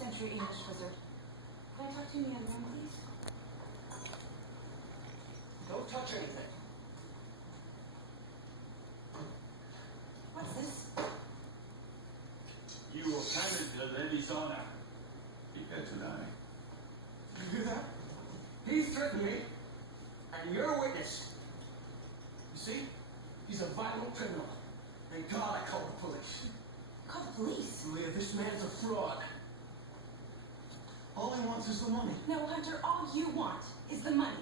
century English wizard. Can I talk to you in the other room, please? Don't touch anything. What's this? You offended the lady's honor. He had to die. Did you hear that? He threatened me, and you're a witness. You see? He's a violent criminal. Thank God I called the police. Call the police. Leah, this man's a fraud. All he wants is the money. No, Hunter, all you want is the money.